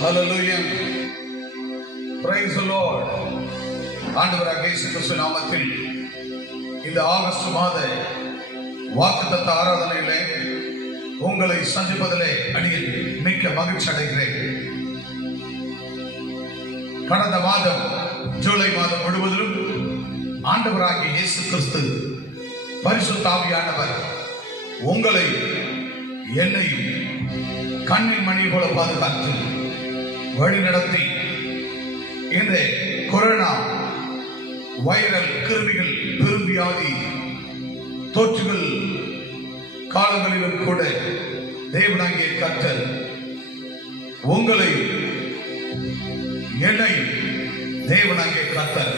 Hallelujah. Praise the Lord. ஆண்டவராகிய இயேசு கிறிஸ்து நாமத்தில் இந்த ஆகஸ்ட் மாத வாக்குத்தத்த ஆராதனையிலே உங்களை சந்திப்பதிலே அடியில் மிக்க மகிழ்ச்சி அடைகிறேன். கடந்த மாதம் ஜூலை மாதம் முழுவதிலும் ஆண்டவராகிய இயேசு கிறிஸ்து பரிசுத்த ஆவியானவர் உங்களை என்னையும் கண்ணின் மணி போல பாதுகாத்து வழி நடத்தி இந்த கொரோனா வைரல் கிருமிகள் பெருவியாதி தொற்றுகள் காலங்களிலும் கூட தேவனாகிய கர்த்தர் உங்களை என்னை தேவனாகிய கர்த்தர்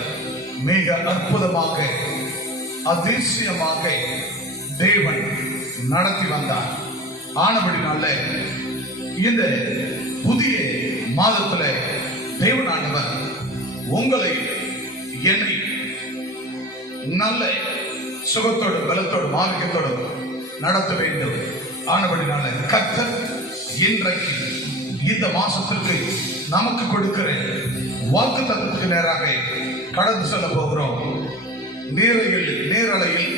மிக அற்புதமாக அதிசயமாக தேவன் நடத்தி வந்தார். ஆனபடினால இந்த புதிய மாதத்துல தேவனானவர் உங்களை என்னை நல்ல சுகத்தோடு பலத்தோடு ஆரோக்கியத்தோடு நடத்த வேண்டும். ஆனபடினால கர்த்தர் இன்றைக்கு இந்த மாசத்திற்கு நமக்கு கொடுக்கிற வாக்குத்தத்தத்துக்கு நேராக கடந்து செல்ல போகிறோம். நேரலையில்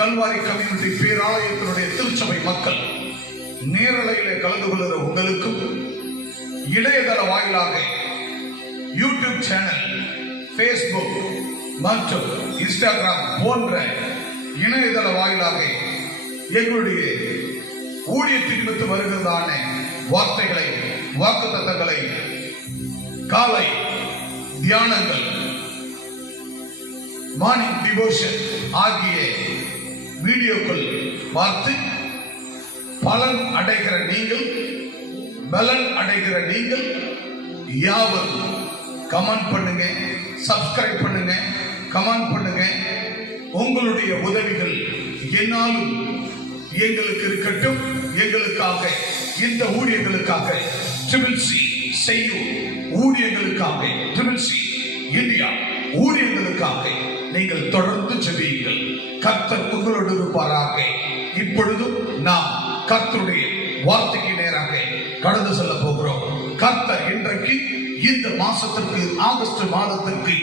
கல்வாரி கம்யூனிட்டி பேராலயத்தினுடைய திருச்சபை மக்கள் நேரலையிலே கலந்து கொள்கிற உங்களுக்கும் இணையதள வாயிலாக யூடியூப் சேனல், பேஸ்புக் மற்றும் இன்ஸ்டாகிராம் போன்ற இணையதள வாயிலாக எங்களுடைய ஊழியத்தின் மீது வருகிறதான வார்த்தைகளை, வாக்குத்தத்தங்களை, காலை தியானங்கள், மார்னிங் டிவோஷன் ஆகிய வீடியோக்கள் பார்த்து பலன் அடைகிற நீங்கள், பலன் அடைகிற நீங்கள் யாவரும் கமெண்ட் பண்ணுங்க, சப்ஸ்கிரைப் பண்ணுங்க, கமெண்ட் பண்ணுங்க. உங்களுடைய உதவிகள் என்னாலும் எங்களுக்கு இருக்கட்டும். எங்களுக்காக, இந்த ஊழியர்களுக்காக, ட்ரிபிள்-சி செய்யும் ஊழியர்களுக்காக, ட்ரிபிள்-சி இந்தியா ஊழியர்களுக்காக நீங்கள் தொடர்ந்து ஜெபியுங்கள். கர்த்தர் உங்களோடு இருப்பாராக. இப்பொழுதும் நாம் கர்த்தருடைய வார்த்தைக்கு நேராக கடந்து செல்ல போகிறோம். கர்த்தர் இன்றைக்கு இந்த மாசத்திற்கு, ஆகஸ்ட் மாதத்திற்கு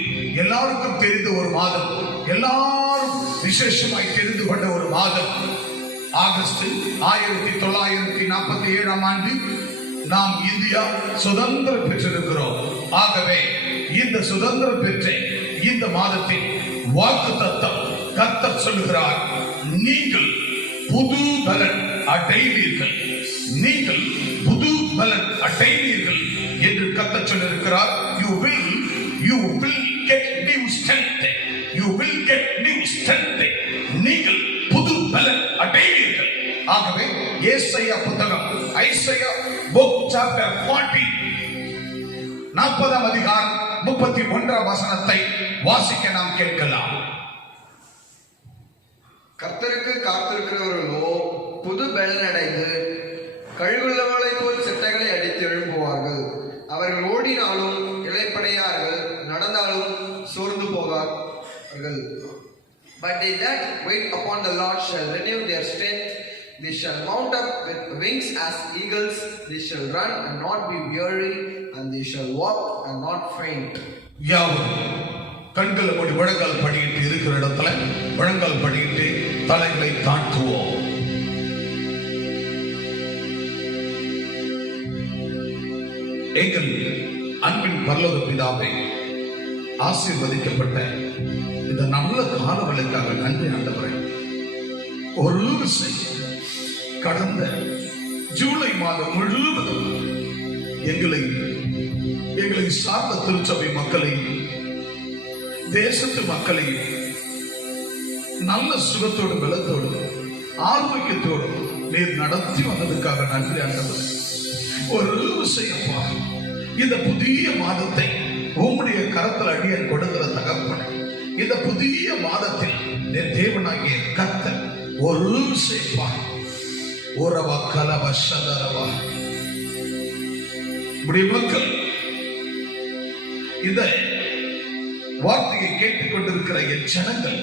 எல்லாருக்கும் தெரிந்த ஒரு மாதம், எல்லாரும் விசேஷமாய் தெரிந்து கொண்ட ஒரு மாதம் ஆகஸ்ட். 1947 ஆண்டு நாம் இந்தியா சுதந்திரம் பெற்றிருக்கிறோம். ஆகவே இந்த சுதந்திரம் பெற்ற இந்த மாதத்தின் வாக்குத்தத்தம் கர்த்தர் சொல்லுகிறார், நீங்கள் புது பலன் அடைவீர்கள், நீங்கள் புது பலன் அடைவீர்கள் என்று கர்த்தர் சொல்லியிருக்கிறார். You will get new strength. You will get new strength. நீங்கள் புது பலன் அடைவீர்கள். ஆகவே ஏசாயா புத்தகம், ஐசாயா book chapter 40 40ஆம் அதிகாரம் 31ஆம் வசனத்தை வாசிக்க நாம் கேட்கலாம். கர்த்தருக்கு காத்திருக்கிறவர்களோ புது பலன் அடைந்து கழுகுள்ளவர்களை போல் சிட்டைகளை அடித்து எழும்புவார்கள். அவர்கள் ஓடினாலும் இளைப்படையார்கள், நடந்தாலும் சோர்ந்து போகார்கள். But they that wait upon the Lord shall renew their strength. They shall mount up with wings as eagles. They shall run and not be weary, and they shall walk and not faint. யாவரும் கண்களை மூடி முழங்கால் படியிட்டு இருக்கிற இடத்துல முழங்கால் படியிட்டு தலைகளை தாழ்த்துவோம். எங்கள் அன்பின் பரலோக பிதாவே, ஆசீர்வதிக்கப்பட்ட இந்த நல்ல காலங்களுக்காக நன்றி ஆண்டவரே. ஒரு விஷயம், கடந்த ஜூலை மாதம் முழுவதும் எங்களை சார்ந்த திருச்சபை மக்களையும் தேசத்து மக்களையும் நல்ல சுகத்தோடு, பலத்தோடு, ஆரோக்கியத்தோடு நீர் நடத்தி வந்ததுக்காக நன்றி ஆண்டவரே. ஒரு விஷயமா, இந்த புதிய மாதத்தை உம்முடைய கரத்தில் அடியன் கொடுக்கிற தகப்பனே, இந்த புதிய மாதத்தில் தேவனாகிய கர்த்தர் ஒரு விஷயமா உறவா கலவ சதரவா மக்கள் இந்த வார்த்தையை கேட்டுக் கொண்டிருக்கிற என் ஜனங்கள்,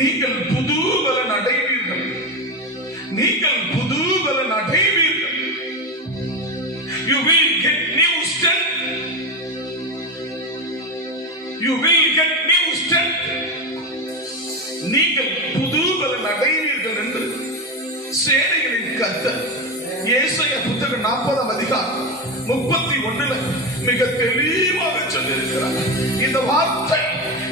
நீங்கள் புது பலன் அடைவீர்கள், நீங்கள் புது பலன் அடைவீர்கள். You will get new strength. You will get new strength. நீங்கள் புது பலன் அடைவீர்கள் என்று சேனைகளின் கர்த்தர் ஏசாயா புத்தகம் 40 அதிகாரம் 31 மிக தெளிவாக சொல்லியிருக்கிறார். இந்த வார்த்தை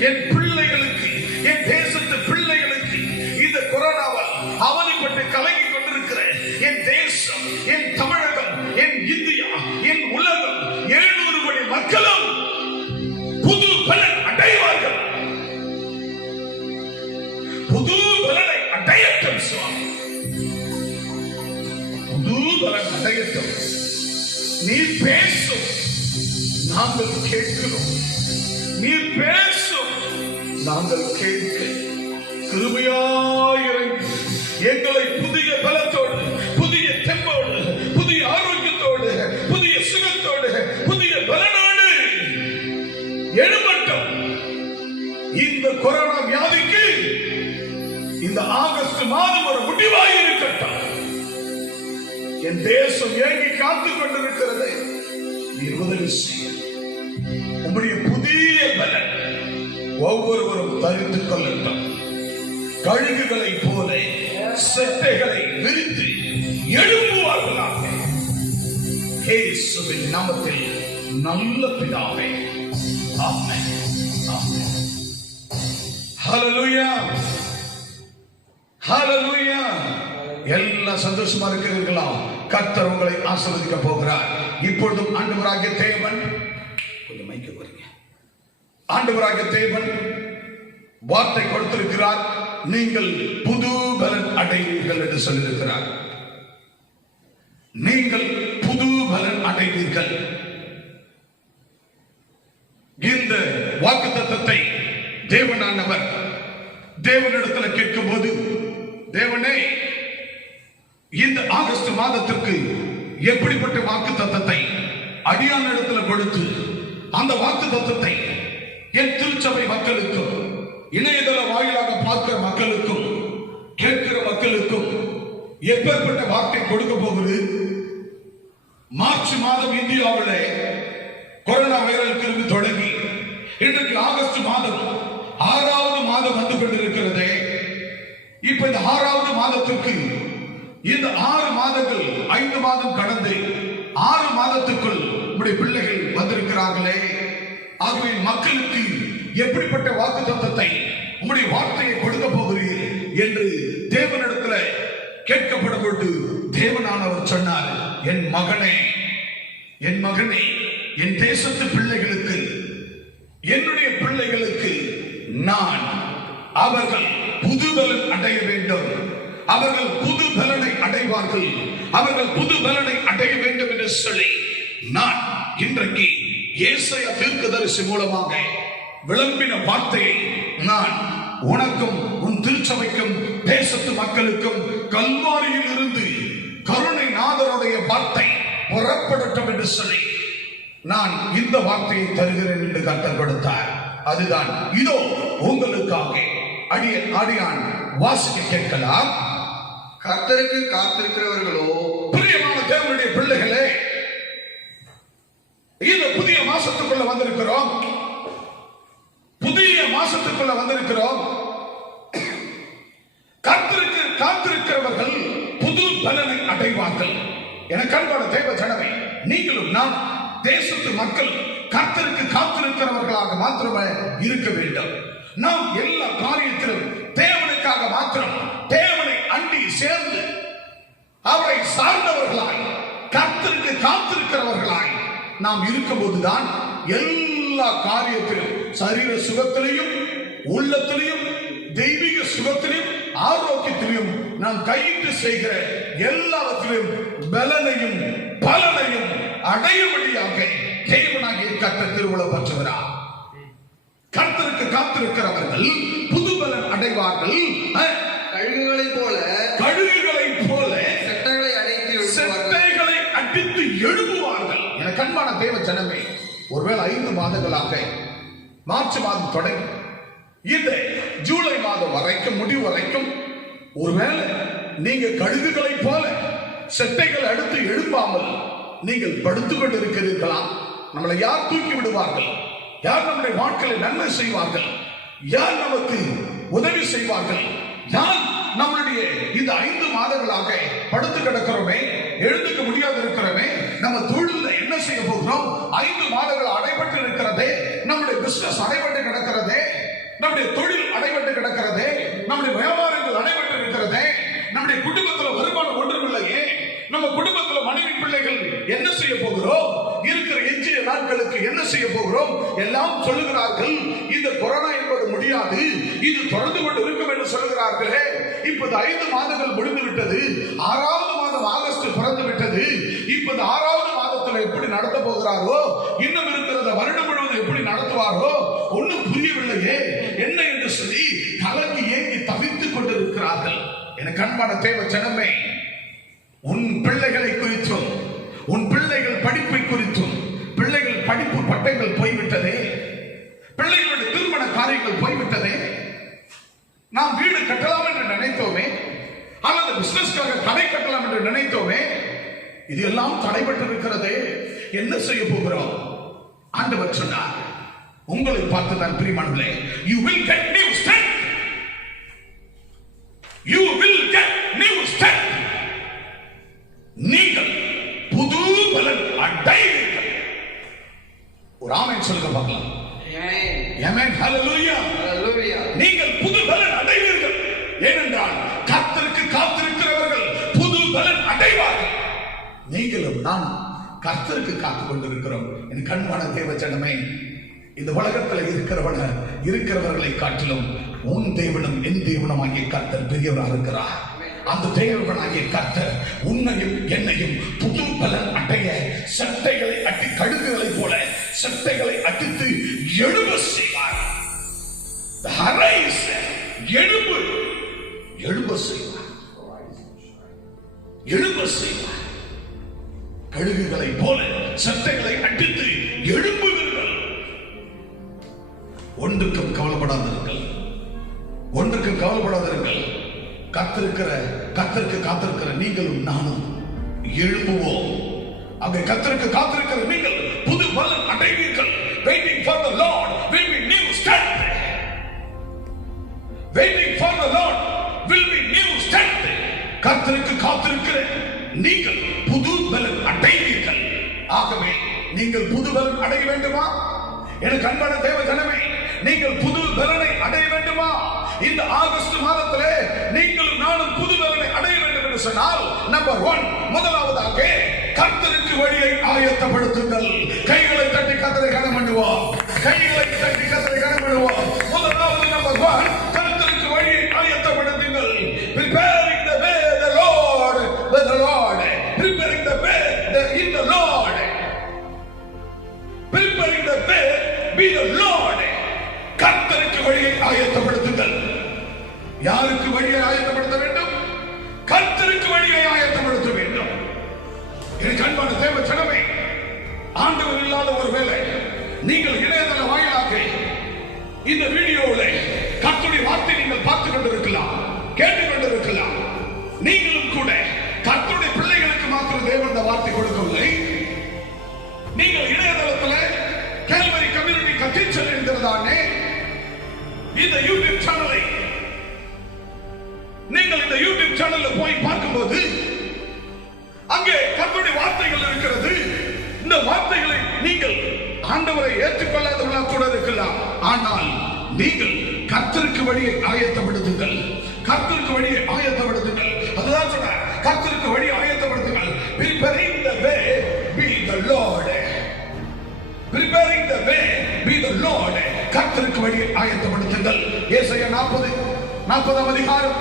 என் பிள்ளைகளுக்கு, என் தேசத்து பிள்ளைகளுக்கு, இந்த கொரோனாவால் அவதிப்பட்டு கலங்கி கொண்டிருக்கிற என் தேசம், என் தமிழகம், என் இந்தியா, என் உலகம், 700 கோடி மக்களும் புது பலன் அடைவார்கள். புது பலனை அடையட்டும் சுவாமி. புது பலன் அடையட்டும். நீ பேசும், நாங்கள் கேட்கிறோம். நீர் பேசும், நாங்கள் கேட்க கிருபையாயிரங்கு எங்களை புதிய பலத்தோடு, புதிய தெம்போடு, புதிய ஆரோக்கியத்தோடு, புதிய சுகத்தோடு, புதிய பலனோடு எழுமட்டும். இந்த கொரோனா வியாதிக்கு இந்த ஆகஸ்ட் மாதம் ஒரு முடிவாய் இருக்கட்டும். என் தேசம் ஏங்கி காத்துக் கொண்டிருக்கிறது. நீர் உதவி செய்ய உம்முடைய புதிய பலன் ஒவ்வொருவரும் தரித்துக் கொள்ளட்டும். கழுகுகளை போல செட்டைகளை விரித்து எழும்புவார்களாக. இயேசுவின் நாமத்தில் நல்ல பிதாவே, ஆமென். ஆமென். ஹல்லேலூயா, ஹல்லேலூயா. எல்லாம் சந்தோஷமா இருக்கிறீர்களா? கர்த்தர் உங்களை ஆசீர்வதிக்க போகிறார். இப்பொழுதும் ஆண்டவராகிய தேவன், கொஞ்சம் மைக்க வரீங்க, ஆண்டவராகிய தேவன் வார்த்தை கொடுத்திருக்கிறார். நீங்கள் புது பலன் அடைவீர்கள் என்று சொல்லியிருக்கிறார். நீங்கள் புது பலன் அடைவீர்கள். இந்த வாக்குத்தத்தத்தை தேவனானவர் தேவனிடத்தில் கேட்கும் போது, தேவனே இந்த ஆகஸ்ட் மாதத்திற்கு எப்படிப்பட்ட வாக்குத்தத்தத்தை அடியான் இடத்துல கொடுத்து அந்த வாக்குத்தத்தத்தை என் திருச்சபை மக்களுக்கும், இணையதள வாயிலாக பார்க்கிற மக்களுக்கும், கேட்கிற மக்களுக்கும் எப்பேற்பட்ட வாக்கை கொடுக்க போகுது? மார்ச் மாதம் இந்தியாவிலே கொரோனா வைரல் கிருமி தொடங்கி இன்றைக்கு ஆகஸ்ட் மாதம் 6வது மாதம் வந்து கொண்டிருக்கிறது. இப்ப இந்த 6வது மாதத்திற்கு இந்த 6 மாதங்கள் 5 மாதம் கடந்து 6 மாதத்துக்குள் நம்முடைய பிள்ளைகள் வந்திருக்கிறார்களே. ஆகவே மக்களுக்கு எப்படிப்பட்ட வாக்குத்தத்தத்தை, உம்முடைய வார்த்தையை கொடுக்க போகிறீர் என்று தேவனிடத்தில் கேட்கப்படும். தேவனானவர் சொன்னார், என் மகனே, என் மகனே, என் தேசத்து பிள்ளைகளுக்கு, என்னுடைய பிள்ளைகளுக்கு நான் அவர்கள் புதுபலன் அடைய வேண்டும், அவர்கள் புது பலனை அடைவார்கள், அவர்கள் புது பலனை அடைய வேண்டும் என்று சொல்லி நான் இன்றைக்கு ஏசாயா தீர்க்கதரிசி மூலமாக விளம்பின வார்த்தையை நான் உனக்கும் உன் திருச்சபைக்கும் தேசத்து மக்களுக்கும் கல்வாரியில் இருந்து கருணை நாதருடைய வார்த்தை புறப்படட்டும் என்று சொல்லி நான் இந்த வார்த்தையை தருகிறேன் என்று கர்த்தர் கொடுத்தார். அதுதான் இதோ உங்களுக்காக. அடியான் வாசிக்க கேட்கலாம். கர்த்தருக்கு காத்திருக்கிறவர்களோ, பிரியமான தேவனுடைய பிள்ளைகளே, இந்த புதிய மாசத்துக்குள்ள வந்திருக்கிறோம். புதிய மாசத்துக்குள்ள வந்திருக்கிறோம். கர்த்தருக்கு காத்திருக்கிறவர்கள் புது பலனை அடைவார்கள். என கண்பான தேவ ஜனமே, நீங்களும் நாம் தேசத்து மக்கள் கர்த்தருக்கு காத்திருக்கிறவர்களாக மாத்திரமே இருக்க வேண்டும். நாம் எல்லா காரியத்திலும் தேவனுக்காக மாத்திரம், தேவனை அண்டி சேர்ந்து அவரை சார்ந்தவர்களாய், கர்த்தருக்கு காத்திருக்கிறவர்களாய் நாம் இருக்கும் போதுதான் எல்லா காரியத்திலும், சரீர சுகத்திலையும், உள்ளத்திலையும், தெய்வீக சுகத்திலையும், ஆரோக்கியத்திலையும் நாம் கையிட்டு செய்கிற எல்லாவற்றிலும் பலனையும் பலனையும் அடையும்படியாக தேவனாகிய கர்த்தர் திருவுளம் பற்றுகிறார். கர்த்தருக்கு காத்திருக்கிறவர்கள் புது பலன் அடைவார்கள். கழுகுகளைப் போல செட்டைகளை அடித்து எழுப்புவார்கள். என கண்பான தேவ ஜனமே, ஒருவேளை 5 மாதங்களாக மார்ச் மாதம் தொடங்கி இந்த ஜூலை மாதம் வரைக்கும், முடிவு வரைக்கும், ஒருவேளை நீங்க கழுகுகளைப் போல செட்டைகள் அடுத்து எழுப்பாமல் நீங்கள் படுத்துக் கொண்டு இருக்கிறீர்களா? நம்மளை யார் தூக்கி விடுவார்கள்? யார் நம்முடைய வாழ்க்கையை நன்மை செய்வார்கள்? யார் நமக்கு உதவி செய்வார்கள்? யார் நம்மளுடைய இந்த 5 மாதங்களாக படுத்து கிடக்கிறோமே, எழுந்துக்க முடியாது இருக்கிறோமே, நம்ம தொழில என்ன செய்ய போகிறோம்? 5 மாதங்கள் அடைபட்டு இருக்கிறதே, நம்முடைய பிசினஸ் அடைபட்டு கிடக்கிறதே, நம்முடைய தொழில் அடைபட்டு கிடக்கிறதே, நம்முடைய வியாபாரங்கள் அடைபட்டு இருக்கிறதே, நம்முடைய குடும்பத்தில் வருமானம் ஒன்றுமில்லையே, நம்ம குடும்பத்தில் மனைவி பிள்ளைகள் என்ன செய்ய போகிறோம்? இருக்கிற எஞ்சிய நாட்களுக்கு என்ன செய்ய போகிறோம்? எல்லாம் சொல்லுகிறார்கள், இந்த கொரோனா என்பது முடியாது, இது தொடர்ந்து கொண்டு இருக்கும் என்று சொல்லுகிறார்களே. இப்போது 5 மாதங்கள் முடிந்து விட்டது, 6வது மாதம் ஆகஸ்ட் பிறந்து விட்டது. இப்போது 6வது மாதத்தில் எப்படி நடத்த போகிறாரோ, இன்னும் இருக்கிறத வருடம் முழுவதும் எப்படி நடத்துவாரோ ஒன்னும் புரியவில்லையே, என்ன என்று சொல்லி கலங்கி ஏங்கி தவித்துக் கொண்டிருக்கிறார்கள். எனக்கு அன்பான தேவ ஜனமே, உன் பிள்ளைகளை குறித்தும் உன் பிள்ளைகள் படிப்பை குறித்தும், பிள்ளைகள் படிப்பு பட்டங்கள் போய்விட்டதே, பிள்ளைகளுடைய திருமண காரியங்கள் போய்விட்டதே, நாம் வீடு கட்டலாம் என்று நினைத்தோமே, அல்லது பிசினஸ்க்காக கடை கட்டலாம் என்று நினைத்தோமே, இது எல்லாம் தடைபட்டு இருக்கிறதே, என்ன செய்ய போகிறோம்? ஆண்டவர் சொன்னார், உங்களை பார்த்து தான் பிரியமானவர்களே, you will get new strength, you will get new strength, நீங்கள் புது பலன் அடைவீர்கள். ஒரு ஆமென் சொல்லுங்க பார்க்கலாம். ஆமென், ஹalleluya, ஹalleluya. நீங்கள் புது பலன் அடைவீர்கள். ஏனென்றால் கர்த்தருக்கு காத்திருக்கிறவர்கள் புது பலன் அடைவார்கள். நீங்களும் நான் கர்த்தருக்கு காத்துக் கொண்டிருக்கிறோம். என் கண்பான தேவ ஜனமே, இந்த உலகத்தில் இருக்கிறவர்களை காட்டிலும் உன் தேவனும் என் தேவனுமாகிய கர்த்தர் பெரியவராக இருக்கிறார். அந்த தேவனாகிய கர்த்தர் உன்னையும் என்னையும் புது பலன் அடைய சட்டைகளை அட்டி, கடுகுகளை போல சட்டைகளை அடித்து எழுப செய்வார். எழுப செய்வார், எழுப செய்வார். கழுகுகளை போல சட்டைகளை அடித்து எழுப்புவீர்கள். ஒன்றுக்கும் கவலைப்படாதிருங்கள், ஒன்றுக்கும் கவலைப்படாதிருங்கள். கர்த்தருக்கு காத்திருக்கிற நீங்களும் நானும் எழுப்புவோம். அங்கே கர்த்தருக்கு காத்திருக்கிற நீங்கள் புது பலன் அடைவீர்கள். Waiting for the Lord will be new strength. Waiting for the Lord will be new strength. கர்த்தருக்கு காத்திருக்கிற நீங்கள் புது பலன் அடைவீர்கள். ஆகவே நீங்கள் புது பலன் அடைய வேண்டுமா? எனக்கு அன்பான தேவ ஜனமே, நீங்கள் புது பலனை அடைய வேண்டுமா? இந்த ஆகஸ்ட் மாதத்திலே நீங்களும் நானும் புது பலனை அடைய வேண்டும் என்று சொன்னால், நம்பர் 1, முதலாவதாக கர்த்தருக்கு வழியை ஆயத்தப்படுத்துங்கள். கைகளை தட்டி கர்த்தரை கனம் பண்ணுவோம். கைகளை தட்டி கர்த்தரை கனம் பண்ணுவோம். முதலாவது நம்பர் 1, கர்த்தருக்கு வழியை ஆயத்தப்படுத்துங்கள். Preparing the way the Lord, with the Lord. Preparing the way in the Lord. Preparing the way be the Lord. கர்த்தருக்கு வழியை ஆயத்தப்படுத்துங்கள். யாருக்கு வழியை ஆயத்தப்படுத்த வேண்டும்? கர்த்தருக்கு வழியை ஆயத்தப்படுத்த வேண்டும். எனக்கு அன்பான தேவ ஜனமே, ஆண்டவர் இல்லாத ஒரு வேளை நீங்கள் இணையதள வாயிலாக இந்த வீடியோவில் கர்த்தருடைய வார்த்தை நீங்கள் பார்த்துக் கொண்டிருக்கலாம், கேட்டுக் கொண்டிருக்கலாம். நீங்களும் கூட கர்த்தருடைய பிள்ளைகளுக்கு மாத்திரம் தேவன் இந்த வார்த்தை கொடுக்கவில்லை. நீங்கள் இணையதளத்தில் கேல்வரி கம்யூனிட்டி கத்தீட்ரல் என்கிறதானே இந்த யூடியூப் சேனலை நீங்கள் இந்த யூடியூப் சேனல்ல போய் பார்க்கும்போது அங்கே கர்த்தருடைய வார்த்தைகள் இருக்கிறது. இந்த வார்த்தைகளை நீங்கள் ஆண்டவரை ஏற்றுக்கொள்ளாதவர்களாக கூட இருக்கலாம். ஆனால் நீங்கள் கர்த்தருக்கு வழியை ஆயத்தப்படுத்துங்கள். கர்த்தருக்கு வழியை ஆயத்தப்படுத்துங்கள். அதுதான் சொன்னார், கர்த்தருக்கு வழி ஆயத்தப்படுத்துங்கள். Preparing the way be the Lord. Preparing the way be the Lord. கர்த்தருக்கு வழியை ஆயத்தப்படுத்துங்கள். ஏசாயா 40ஆம் அதிகாரம்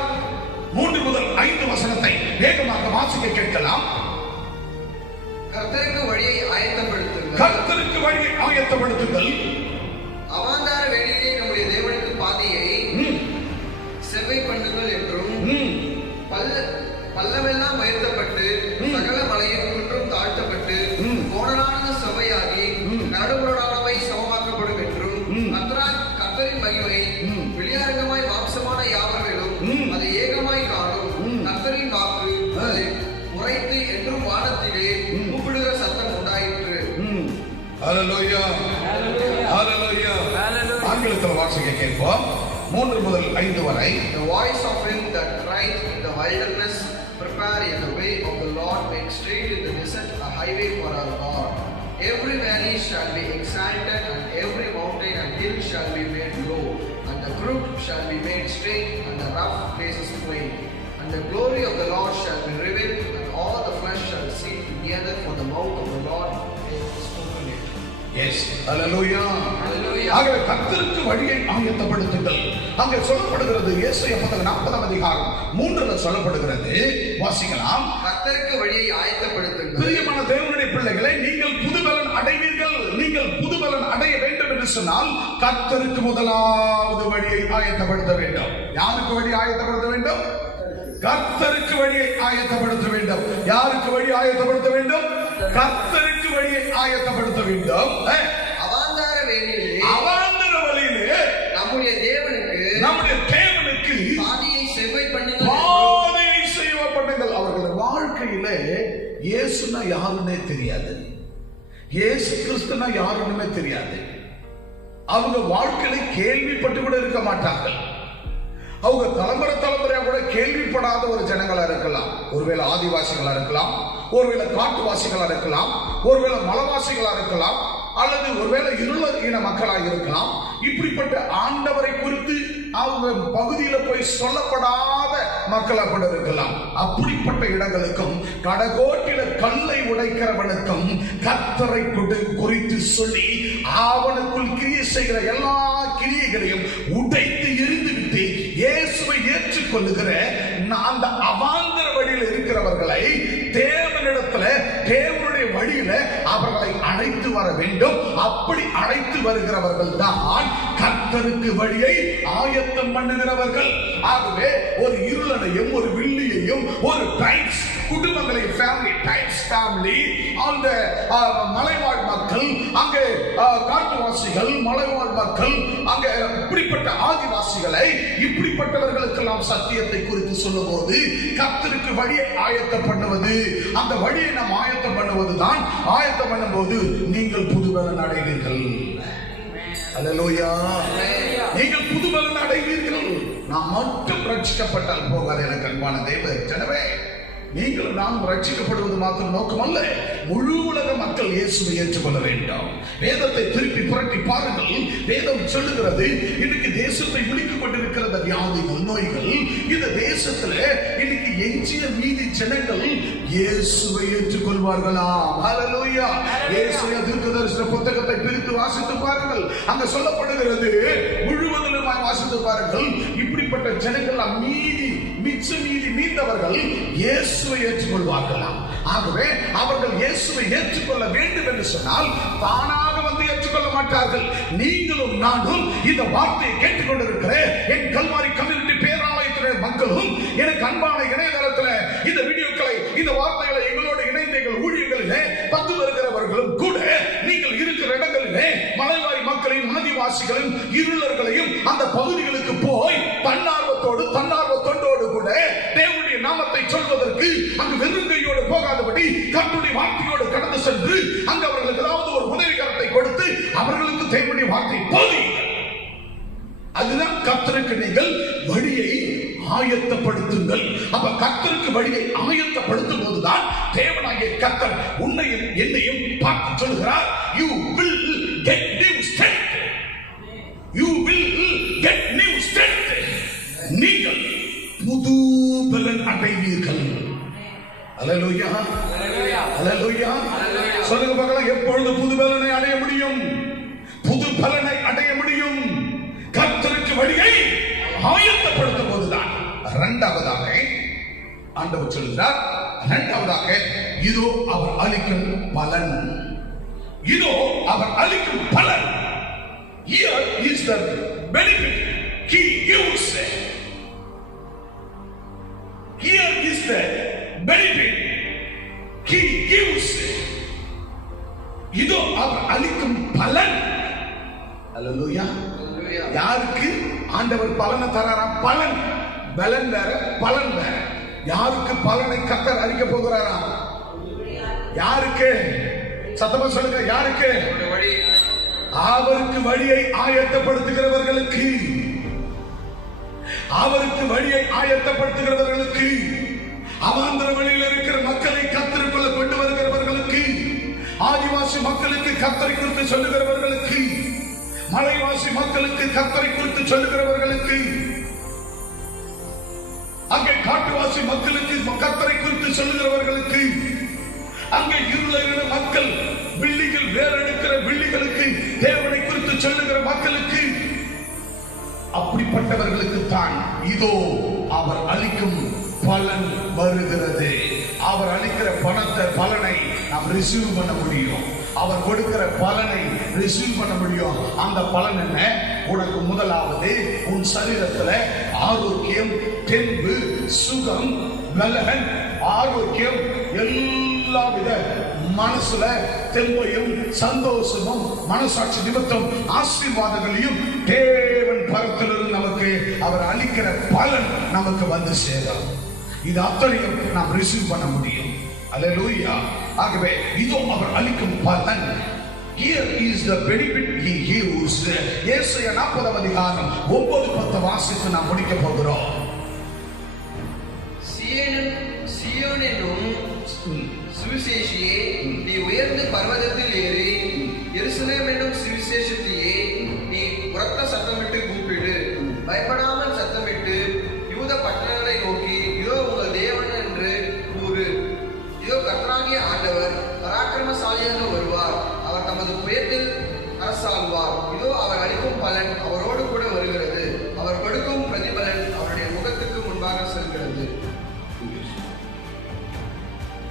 3 முதல் 5 வசனத்தை வேகமாக வாசிக்க கேட்கலாம். கர்த்தருக்கு வழியை ஆயத்தப்படுத்துங்கள். கர்த்தருக்கு வழியை ஆயத்தப்படுத்துங்கள். அவாந்தார வேளையிலே நம்முடைய தேவனுக்கு பாதையை செவ்வை பண்ணுங்கள் என்றும், பள்ளமெல்லாம் உயர்த்தப்பட்டு சகல மலையின் குன்றும் தாழ்த்தப்பட்டு கோணலானது செவ்வையாகி நடுமுரடானவை சமமாக்கப்படும் என்றும், கர்த்தரின் மகிமை வெளியரங்கமாய் மாம்சமான யாவர்களும் அதை ஏகமாய் காணும். கர்த்தரின் வாக்கு அதை உரைத்து என்றும் வானத்திலே கூப்பிடுகிற சத்தம் ஹalleluya ஹalleluya ஆங்கிலத்தில் வாசிக்க கேட்போம் 3 முதல் 5 வரை. The voice of him that cried in the wilderness, prepare ye the way of the Lord, make straight in the desert a highway for our God. Every valley shall be exalted, and every mountain and hill shall be made low, and the crooked shall be made straight, and the rough places plain. And the glory of the Lord shall be revealed, and all the flesh shall see together, for the mouth of the Lord hath spoken it. Yes, hallelujah Hallelujah. ஆகவே கர்த்தருக்கு வழியை ஆயத்தப்படுத்துங்கள். அங்கே சொல்லப்படுகிறது ஏசாயா 40 அதிகாரம் 3ல சொல்லப்படுகிறது. வாசிக்கலாம். கர்த்தருக்கு வழியை ஆயத்தப்படுத்துங்கள். பிரியமான தேவனுடைய பிள்ளைகளே, நீங்கள் புதுபலன் அடைவீர்கள். நீங்கள் புதுபலன் அடைய வேண்டும் என்று சொன்னால் கர்த்தருக்கு முதலாவது வழியை ஆயத்தப்படுத்த வேண்டும். யாருக்கு வழி ஆயத்தப்படுத்த வேண்டும்? கர்த்தருக்கு வழியை ஆயத்தப்படுத்த வேண்டும். யாருக்கு வழி ஆயத்தப்படுத்த வேண்டும்? கர்த்தருக்கு வழியை ஆயத்தப்படுத்த வேண்டும். அவாந்தர வழியிலே நம்முடைய தேவனுக்கு பாதையை செவ்வாய் பண்ணுங்கள். அவர்கள் வாழ்க்கையிலே இயேசுனா யாருன்னே தெரியாது. இயேசு கிறிஸ்துனா யாருன்னு தெரியாது. அவங்க வாழ்க்கையில கேள்விப்பட்டு கூட இருக்க மாட்டார்கள். அவங்க தலைமுறையா கூட கேள்விப்படாத ஒரு ஜனங்களா இருக்கலாம். ஒருவேளை ஆதிவாசிகளா இருக்கலாம், ஒருவேளை காட்டுவாசிகளா இருக்கலாம், ஒருவேளை மலைவாசிகளா இருக்கலாம், அல்லது ஒருவேளை இருளர் இன மக்களா இருக்கலாம். இப்படிப்பட்ட ஆண்டவரை குறித்து அவங்க பகுதியில போய் சொல்லப்படாத மக்களா கூட இருக்கலாம். அப்படிப்பட்ட இடங்களுக்கும் கடகோட்டில கல்லை உடைக்கிறவனுக்கும் கர்த்தரை குறித்து சொல்லி அவனுக்குள் கிரியை செய்கிற எல்லா கிரியைகளையும் உடைத்து எரிந்துவிட்டு இயேசுவை ஏற்றுக்கொள்ளுகிற அந்த அவாந்தர வழியில் இருக்கிறவர்களை தேவனிடத்துல தேவனுடைய வழியில அவர்களை அழைத்து வர வேண்டும். அப்படி அழைத்து வருகிறவர்கள் தான் கர்த்தருக்கு வழியை ஆயத்தம் பண்ணுகிறவர்கள். ஆகவே ஒரு இருளனையும் ஒரு வில்லியையும் ஒரு டைம்ஸ் குடும்பங்களை ஃபேமிலி அந்த மலைவாழ் மக்கள், அங்கே காட்டுவாசிகள், மலைவாழ் மக்கள், அங்கே இப்படிப்பட்ட ஆதிவாசிகளை இப்படிப்பட்டவர்களுக்கெல்லாம் சத்தியத்தை குறித்து சொல்லும் போது கர்த்தருக்கு வழியை ஆயத்தம் பண்ணுவது, அந்த வழியை நாம் ஆயத்தம் பண்ணுவதுதான். ஆயத்தம் பண்ணும் போது நீங்கள் புதுபலன் அடைவீர்கள். அல்லேலூயா. நீங்கள் புதுபலன் அடைவீர்கள். நாம் மட்டும் ரட்சிக்கப்பட்டால் போகாது எனக்கு அன்பான தேவ ஜனமே. நீங்கள் நாம் ரட்சிக்கப்படுவது மாத்திரம் நோக்கமல்ல, முழு உலக மக்கள் இயேசுவை ஏற்றுக்கொள்ள வேண்டும். வேதத்தை திருப்பி புரட்டி பாருங்கள். வேதம் சொல்லுகிறது, இன்னைக்கு தேசத்தை விழித்துக் கொண்டிருக்கிற வியாதிகள், நோய்கள், இந்த தேசத்துல இன்னைக்கு எஞ்சிய மீதி ஜனங்கள் இயேசுவை ஏற்றுக்கொள்வார்களா? ஹல்லேலூயா. இயேசுவின் தீர்க்கதரிசன புத்தகத்தை பிரித்து வாசித்து பாருங்கள். அங்க சொல்லப்படுகிறது, முழுவதுமாய் வாசித்து பாருங்கள். இப்படிப்பட்ட ஜனங்கள் மீதி மீந்தவர்கள் இயேசுவை ஏற்றுக்கொள்வார்களாம். ஆகவே அவர்கள் இயேசுவை ஏற்றுக்கொள்ள வேண்டும் என்று சொன்னால் தானாக வந்து ஏற்றுக்கொள்ள மாட்டார்கள். நீங்களும் நானும் இந்த வார்த்தையை கேட்டுக்கொண்டிருக்கிற என் கல்வாரி கம்யூனிட்டி பேராலயத்தினுடைய மக்களும் எனக்கு அன்பான இணையதளத்தில் இந்த வீடியோக்களை, இந்த வார்த்தைகளை எங்களோட இணைந்த எங்கள் ஊழியர்களிலே பங்கு வருகிறவர்களும் கூட நீங்கள் இருக்கிற இடங்களிலே மலைவாழ் மக்களையும் ஆதிவாசிகளையும் இருளர்களையும் அந்த பகுதிகளுக்கு போய் தன்னார்வத்தோடு கூட தேவனுடைய நாமத்தை சொல்வதற்கு அங்கு வெறுங்கையோடு போகாதபடி கர்த்தருடைய வார்த்தையோடு கடந்து சென்று அங்கு அவர்களுக்கு ஏதாவது ஒரு உதவிகரத்தை கொடுத்து அவர்களுக்கு தேவனுடைய வார்த்தை போதியுங்கள். அதுதான் கர்த்தருக்கு நீங்கள் வழியை ஆயத்தப்படுத்துங்கள். அப்ப கர்த்தருக்கு வழியை ஆயத்தப்படுத்தும் போதுதான் தேவனாகிய கர்த்தர் உன்னையும் என்னையும் பார்த்து சொல்கிறார், you will get new strength. You will get new strength. நீங்கள் புது பலன் அடைவீர்கள். அல்லேலூயா. அல்லேலூயா. சொல்லுங்க பார்க்கலாம், எப்பொழுது புது பலனை அடைய முடியும்? புது பலனை அடைய முடியும் கர்த்தருக்கு வழியை ஆயத்தப்படுத்தும் போதுதான். இரண்டாவதாக ஆண்டவர் சொல்கிறார், இரண்டாவதாக இதோ அவர் அளிக்கும் பலன். இதோ அவர் அளிக்கும் பலன். Here is the benefit he gives. Here is the benefit he gives. இதோ அவர் அளிக்கும் பலன். அல்லேலூயா. யாருக்கு ஆண்டவர் பலனை தராராம்? பலன். பலன் வேற, பலன் வேற. யாருக்கு பலனை கர்த்தர் அளிக்க போகிறாராம்? யாருக்கு? சத்தமா சொல்லுங்க, யாருக்கு? அவருடைய வழி. அவருக்கு வழியை ஆயத்தப்படுத்துகிறவர்களுக்கு, அவருக்கு வழியை ஆயத்தப்படுத்துகிறவர்களுக்கு, அவாந்தர வழியில் இருக்கிற மக்களை கர்த்தருக்குள்ள கொண்டு வருகிறவர்களுக்கு, ஆதிவாசி மக்களுக்கு கர்த்தரை குறித்து சொல்லுகிறவர்களுக்கு, மலைவாசி மக்களுக்கு கர்த்தரை குறித்து சொல்லுகிறவர்களுக்கு, அங்கே காட்டுவாசி மக்களுக்கு கர்த்தரை குறித்து சொல்லுகிறவர்களுக்கு, அங்கே இருள மக்கள் வில்லிகள் வேறெடுக்கிற வில்லிகளுக்கு தேவனை குறித்து சொல்லுகிற மக்களுக்கு, அப்படிப்பட்டவர்களுக்கு தான் இதோ அவர் அளிக்கும் பலன் வருகிறது. அவர் அளிக்கிற பலனை நாம் ரிசீவ் பண்ண முடியும். அவர் கொடுக்கிற பலனை ரிசீவ் பண்ண முடியும். அந்த பலன் என்ன? உனக்கு முதலாவது உன் சரீரத்துல ஆரோக்கியம், தெம்பு, சுகம், பலன், ஆரோக்கியம், எல்லாவித மனசுல தெம்பையும் சந்தோஷமும் மனசாட்சி நிமித்தம் ஆசீர்வாதங்களையும் தேவன் பரத்திலிருந்து நமக்கு அவர் அளிக்கிற பலன் நமக்கு வந்து சேரும். இது அத்தனையும் நாம் ரிசீவ் பண்ண முடியும். அல்லேலூயா. ஆகவே இதோ அவர் அளிக்கும் பலன். Here is the benefit he gives. ஏசாயா 40 அதிகாரம் 9-10 வாசித்து நாம் முடிக்க போகிறோம். சீயோன் என்னும் சுவிசேஷியே, நீ உயர்ந்து பர்வதத்தில் ஏறி, எருசலேம் என்னும் சுவிசேஷத்தையே நீ உரத்த சத்தமிட்டு கூப்பிடு. பயப்படாமல் சத்தமிட்டு யூத பட்டணங்களை நோக்கி, இதோ உங்கள் தேவன் என்று கூறு. இதோ கர்த்தராகிய ஆண்டவர் பராக்கிரமசாலியாக வருவார். அவர் தமது புயத்தில் அரசாள்வார். இதோ அவர் அளிக்கும் பலன் அவரோடு கூட வருகிறது. அவர் கொடுக்கும் பிரதிபலன் அவருடைய முகத்துக்கு முன்பாக செல்கிறது.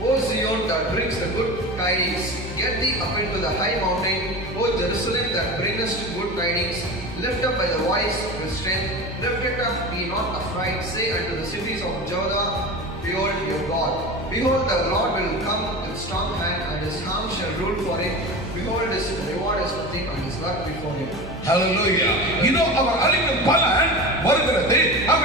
O Zion, that brings the good tidings, get thee up into the high mountain. O Jerusalem, that bringest good tidings, lift up by the voice with strength. Lift it up, be not afraid. Say unto the cities of Judah, behold your God. Behold, the Lord will come with strong hand, and his arm shall rule for him. Behold, his reward is nothing, and his work before him. Hallelujah. இதோ அவர் அளிக்கும் பலன் வருகிறது.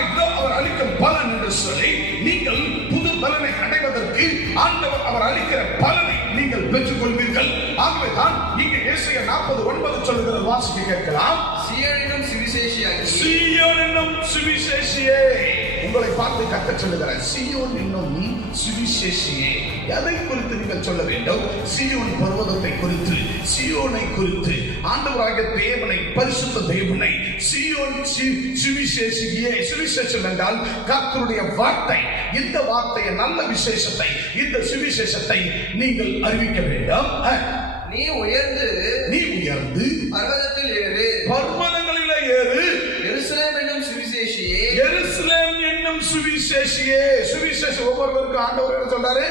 இதோ அவர் அளிக்கும் பலன் என்று சொல்லி நீங்கள் புது பலனை அடைவதற்கு ஆண்டவர் அவர் அளிக்கிற பலனை நீங்கள் பெற்றுக் கொள்வீர்கள். ஆகவே தான் இங்கே ஏசாயா 40:9 சொல்லுகிற வாசிக்க கேட்கலாம். சீயோன் என்னும் சுவிசேஷியே, சீயோன் என்னும் சுவிசேஷியே, உங்களை பார்த்து கர்த்தர் சொல்லுகிறார். சீயோன் என்னும் சுவிசேஷியே, எதை குறித்து நீங்கள் சொல்ல வேண்டும்? சீயோன் பர்வதத்தை குறித்து, சீயோனை குறித்து, ஆண்டவராகிய தேவனை, பரிசுத்த தேவனை. சீயோன் சுவிசேஷியே, சுவிசேஷம் என்றால் கர்த்தருடைய வார்த்தை. இந்த வார்த்தையை, நல்ல விசேஷத்தை, இந்த சுவிசேஷத்தை நீங்கள் அறிவிக்க வேண்டும். நீ உயர்ந்து பர்வதத்தில் ஏறு, பர்வதங்களிலே ஏறு. எருசலேம் என்னும் சுவிசேஷியே, எருசலேம் என்னும் சுவிசேஷியே. சுவிசேஷம் ஒவ்வொருவருக்கும் ஆண்டவர் என்ன சொல்றாரு?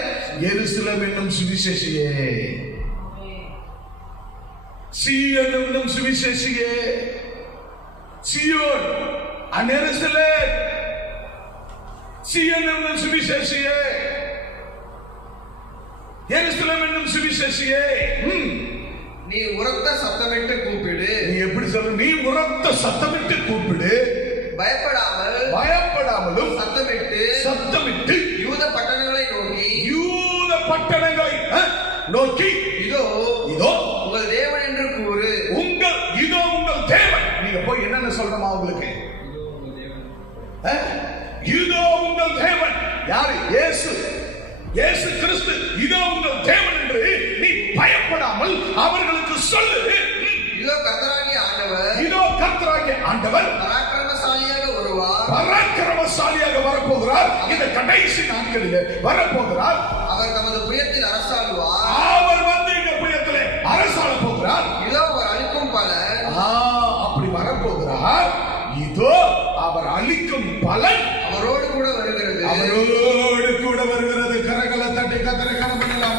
எருசலேம் என்னும் சுவிசேஷியே, சீயோன் என்னும் சுவிசேஷியே. சீயோன் and எருசலேம், சீயோன் என்னும் சுவிசேஷியே, எருசலேம் என்னும் சுவிசேஷியே. நீ உரத்த சத்தமிட்டு கூப்பிடு. நீ எப்படி சொல்ற? நீ உரத்த சத்தமிட்டு கூப்பிடு. பயப்படாமலும் சத்தமிட்டு யூத பட்டணங்களை நோக்கி இதோ உங்கள் தேவன் என்று கூறு. உங்கள் தேவன். நீங்க போய் என்னென்ன சொல்றமா உங்களுக்கு? இதோ உங்கள் தேவன். யாரு? இயேசு கிறிஸ்து. இதோ உங்கள் தேவன் என்று நீ பயப்படாமல் அவர்களுக்கு சொல்லு. இதோ கர்த்தராகிய ஆண்டவர் பராக்கிரமசாலியாக வரப்போகிறார். இந்த கடைசி நாட்களிலே வரப்போகிறார். அவர் தமது புயத்தில் அரசாளுவார். அவர் வந்து இந்த புயத்திலே அரசாள போகிறார். இதோ அவர் அளிக்கும் பலன். அப்படி வரப்போகிறார். இதோ அவர் அளிக்கும் பலன் அவரோடு கூட வருகிறது. கரங்களை தட்டி கத்தரை கனப்படலாம்.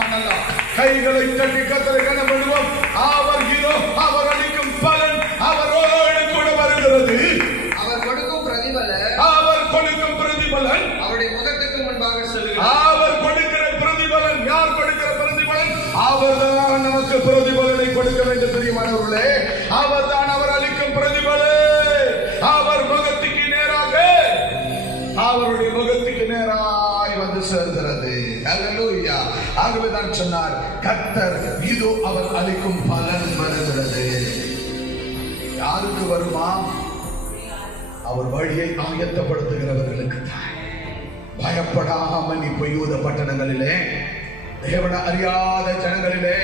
கைகளை தட்டி கத்தரை கனப்படுவோம். அவர் அளிக்கும் பலன் அவரோடு கூட வருகிறது. அவர் கொடுக்கும் பிரதிபலன் அவருடைய முகத்துக்கு முன்பாக செல்கிறது. அவர் கொடுக்கிற பிரதிபலன். யார் கொடுக்கிற பிரதிபலன்? அவர்தான் நமக்கு பிரதிபலனை கொடுக்க வேண்டும். பிரியமானவர்களே, அவர்தான் அவர் அளிக்கும் பிரதிபலன். அவர் முகத்துக்கு நேராக, அவருடைய முகத்துக்கு நேராய் வந்து சேர்கிறது. அல்லேலூயா. ஆகவேதான் சொன்னார், கர்த்தர் இதோ அவர் அளிக்கும் பலன் வருகிறது. யாருக்கு வருமா? அவர் வழியை ஆயத்தப்படுத்துகிறவர்களுக்கு தான். பயப்படாமல் நீ போய் யூத பட்டணங்களிலே, தேவனை அறியாத ஜனங்களிலே,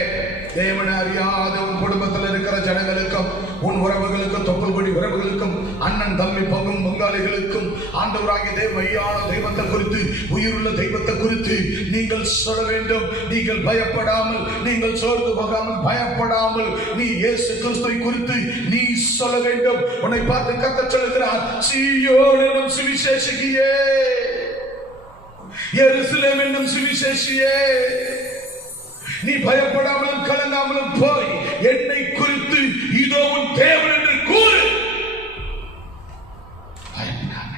தேவனை அறியாத உன் குடும்பத்தில் இருக்கிற ஜனங்களுக்கும், உன் உறவுகளுக்கும், தொப்புள்கொடி உறவுகளுக்கும், அண்ணன் தம்பி பங்கும் பங்காளிகளுக்கும் ஆண்டவராகிய மெய்யான தெய்வத்தை குறித்து, உயிருள்ள தெய்வத்தை குறித்து நீங்கள் சொல்ல வேண்டும். நீங்கள் பயப்படாமல், நீங்கள் சோர்ந்து போகாமல், பயப்படாமல் நீ இயேசு கிறிஸ்துவை குறித்து நீ சொல்ல வேண்டும். உன்னை பார்த்து கர்த்தர் சொல்லுகிறார், சீயோன் என்னும் சுவிசேஷகியே, எருசலேம் என்னும் சுவிசேஷியே, நீ பயப்படாமலும் கலங்காமலும் போய் என்னை குறித்து இதோ உன் தேவன் என்று கூறு. பயப்படாம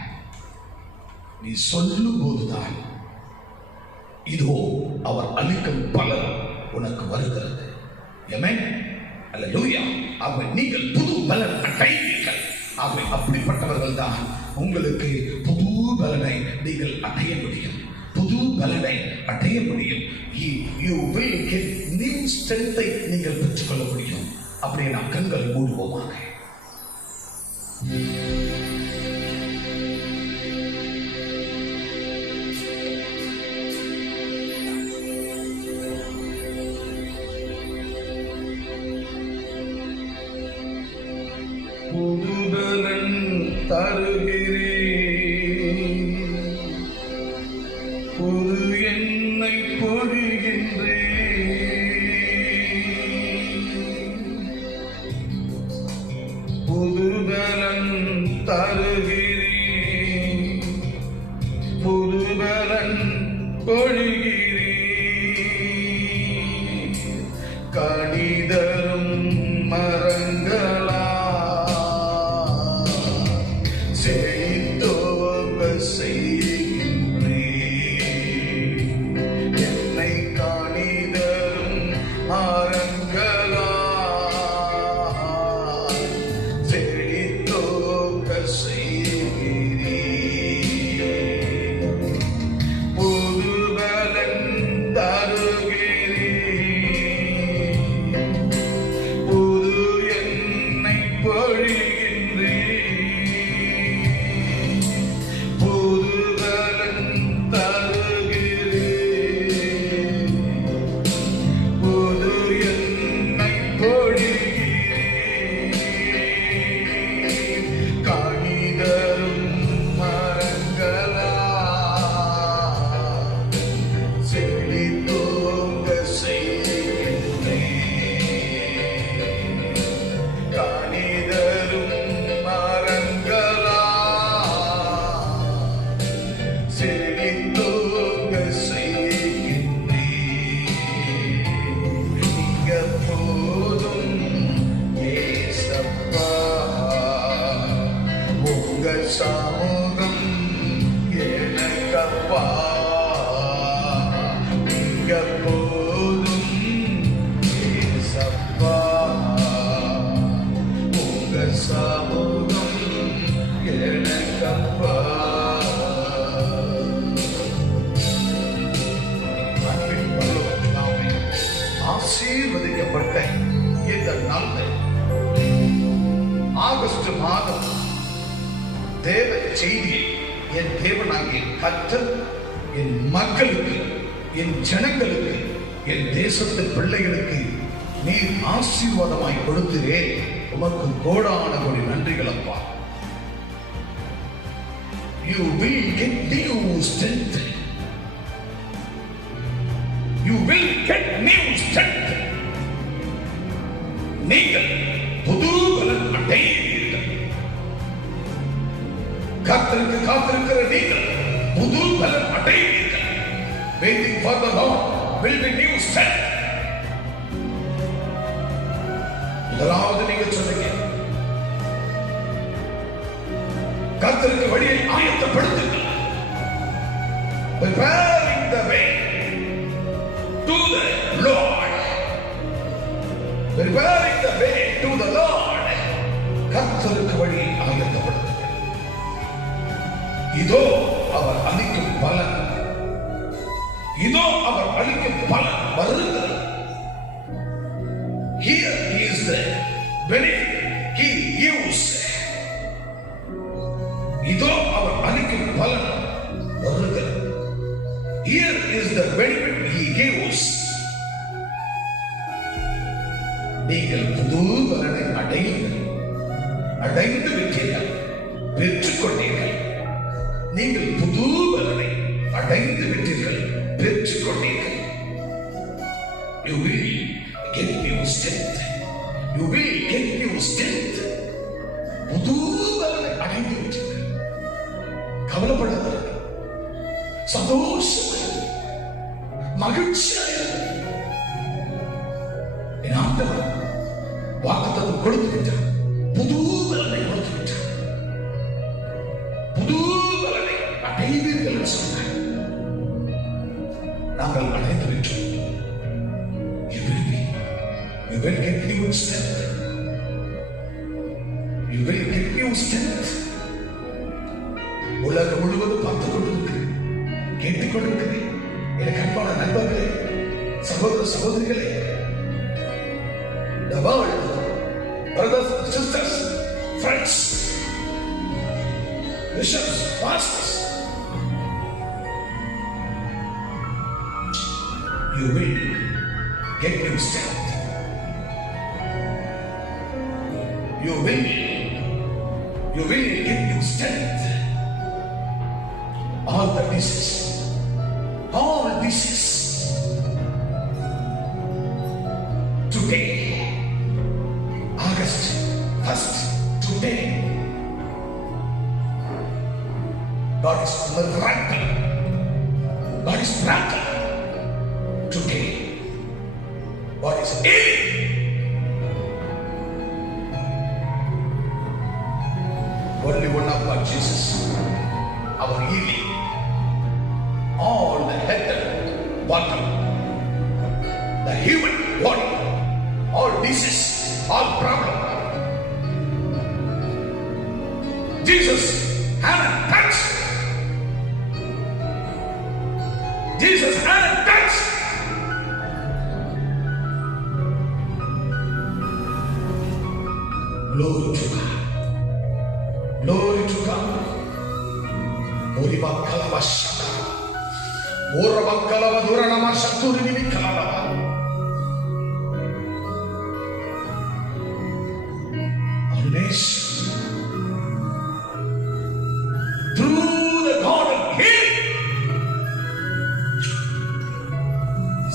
நீ சொல்லும் போதுதான் இதோ அவர் அளிக்கும் பலன் உனக்கு வருகிறது. ஆமென், அல்லேலூயா. ஆகவே நீங்கள் புது பலன் அடைவீர்கள். ஆகவே அப்படிப்பட்டவர்கள் தான் உங்களுக்கு புது பலனை நீங்கள் அடைய முடியும். புது பலனை அடைய முடியும். You will get new strength நீங்கள் பெற்றுக்கொள்ள முடியும். அப்படியே நாம் கண்களை மூடுவோமாக. புது பலன் தருகிறேன், புது எண்ணை பொழிகின்றேன், புது பலன் தருகிறேன், புது பலன் பொழிகிறேன். கனிதரும் மரங்களா செழித்தோங்க செய்கின்றேன். என்னை கனிதரும் மரங்களா செழித்தோங்க செய்கிறேன். புது பலன் தருகிறேன், புது எண்ணை பொழிகின்றேன். புது பலன் தருகிறேன், புது எண்ணை பொழிகிறேன். கனிதரும் மரங்களா செழித்தோங்க செய்கின்றேன். கனிதரும் மரங்களா செழித்தோங்க செய்கின்றேன். நீங்க போதும் ஏசப்பா, உங்க சமூகம் எனக்கப்பா. நீங்க போதும் ஏசப்பா, உங்க சமூகம் எனக்கப்பா. அன்பின் பரலோக பிதாவே, ஆசீர்வதிக்கப்பட்ட இந்த நாளில் ஆகஸ்ட் மாதம் தேவ செய்தியை என் தேவனாகிய கர்த்தர் என் மக்களுக்கு, என் ஜனங்களுக்கு, என் தேசத்து பிள்ளைகளுக்கு நீர் ஆசீர்வாதமாய் கொடுத்தீரே, உமக்கு கோடான கோடி நன்றிகள் அப்பா. You will get new strength. You will get new strength. நீங்கள் புது பலன் அடைவீர்கள். கர்த்தருக்கு காத்திருக்கிற நீங்கள் புது பலன் அடைவீர்கள். Waiting for the Lord will be new strength. முதலாவது நீங்க சொல்லுங்க, கர்த்தருக்கு வழியை ஆயத்தப்படுத்துங்கள். Preparing the way to the Lord. Preparing the way to the Lord. கர்த்தருக்கு வழியை ஆயத்தப்படுத்துங்கள். இதோ அவர் அளிக்கும் பலன், இதோ அவர் அளிக்கும் பலன் வருகிறது. Here is the benefit he gives. இதோ அவர் அளிக்கும் பலன் வருகிறது. Here is the benefit he gives. நீங்கள் புது பலனை அடைந்து விட்டீர்கள், பெற்றுக்கொண்டீர்கள். நீங்கள் புது பலனை அடைந்து விட்டீர்கள், பெற்றுக்கொண்டீர்கள். You will get new strength. You will get new strength. புது பலனை அடைந்து விட்டீர்கள். கவலைப்படாதீர்கள், சந்தோஷமாக மகிழ்ச்சியாக என் ஆண்டவர் வாக்குத்தத்தம் கொடுத்து விட்டார். புது பலனை கொடுத்து விட்டார். புது பலனை அடைவீர்கள் என்று சொன்னார். நாங்கள் அடைந்து விட்டோம். You will get new strength. You will get new strength. உலகம் முழுவதும் பார்த்துக் கொண்டிருக்கிறேன், கேட்டுக் கொண்டிருக்கிறேன். எனக்கு அன்பான நண்பர்களே, சகோதர சகோதரிகளே, the world, brothers, sisters, friends, bishops, pastors, you will get new strength. You will get new strength. All this is today, August 1st, today. God is miracle. God is miracle. Today, God is healing. Only one of God, Jesus, our healing. All the head, bottom, the human body, all disease, all problem. Jesus had a touch. Jesus had a touch. Glory to God. Glory to God. Oribakalava shaka. Orabakalava duranama shaturinivi kalava. Our nation, through the God of healing,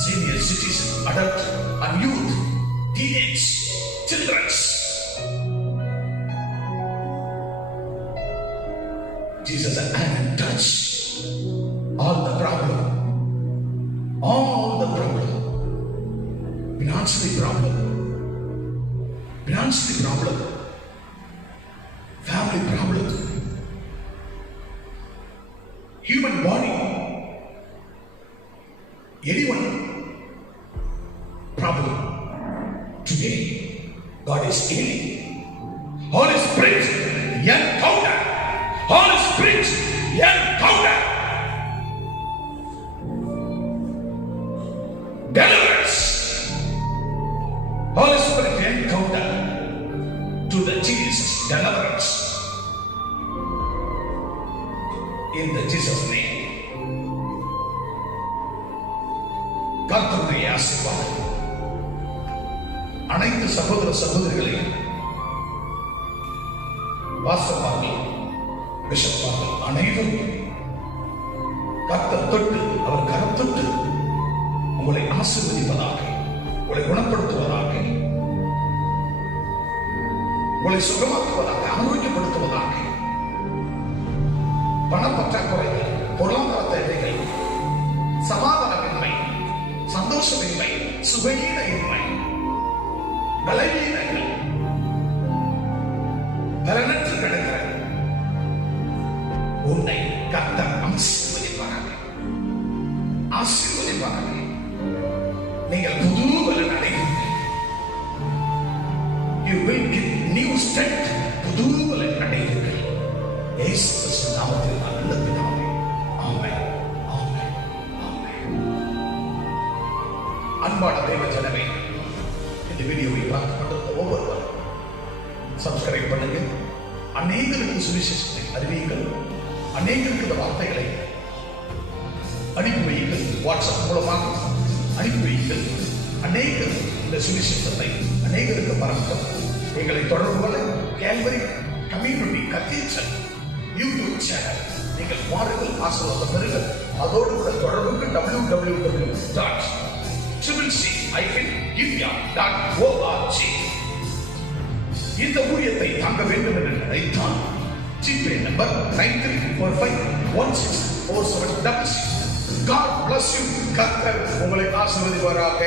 senior citizen, adult and youth, teenage, children, Jesus and touch all the problem, financial problem, family problem, human body, anyone problem. Today, God is healing. Holy Spirit, encounter. Holy Spirit, encounter. Deliverance. Holy Spirit, encounter. To the Jesus, deliverance. In the Jesus name. கர்த்தருடைய ஆசீர்வாதம் அனைத்து சகோதர சகோதரிகளையும் வாசகர்கள், பிஷப்பார்கள் அனைவரும் கர்த்தர் தொட்டு, அவர் கரம் தொட்டு உங்களை ஆசீர்வதிப்பதாக, உங்களை குணப்படுத்துவதாக, உங்களை சுகமாக்குவதாக, ஆரோக்கியப்படுத்துவதாக. பணப்பற்றாக்குறைகள், பொருளாதார தேவைகள், சமாதானமின்மை, சந்தோஷமின்மை, சுகஈனமின்மை, பலவீனங்கள், பலனற்று கிடக்கிற உன்னை கர்த்தர் ஆசீர்வதிப்பாராக. நீங்கள் புது பலன் அடைவீர்கள். You will get new strength. புது பலன் அடைவீர்கள். இயேசு கிறிஸ்து நாமத்தில் நல்ல பிதாவே. ஆமென். ஆமென். ஆமென். அன்பான தெய்வ ஜனமே, இந்த வீடியோவை பார்த்து கொண்டிருந்த ஒவ்வொருவரும் சப்ஸ்கிரைப் பண்ணுங்க. அநேகருக்கு சுவிசேஷத்தை அறிவியுங்கள். அநேகருக்கு இந்த வார்த்தைகளை அனுப்பி வையுங்கள். வாட்ஸ்அப் மூலமாக அனுப்பி வையுங்கள். அநேகர் இந்த சுவிசேஷத்தை அநேகருக்கு பரப்பும். எங்களை தொடர்பு கொள்ள Calvary community cathedral YouTube channel நீங்கள் பாருங்கள், ஆசீர்வாதம் பெறுங்கள். அதோடு கூட தொடர்புக்கு www.cbc-india.org இந்த ஊழியத்தை தாங்க வேண்டும் என்று நினைத்தால் GPay number 9345164766. God bless you. கர்த்தர் உங்களை ஆசீர்வதிப்பாராக.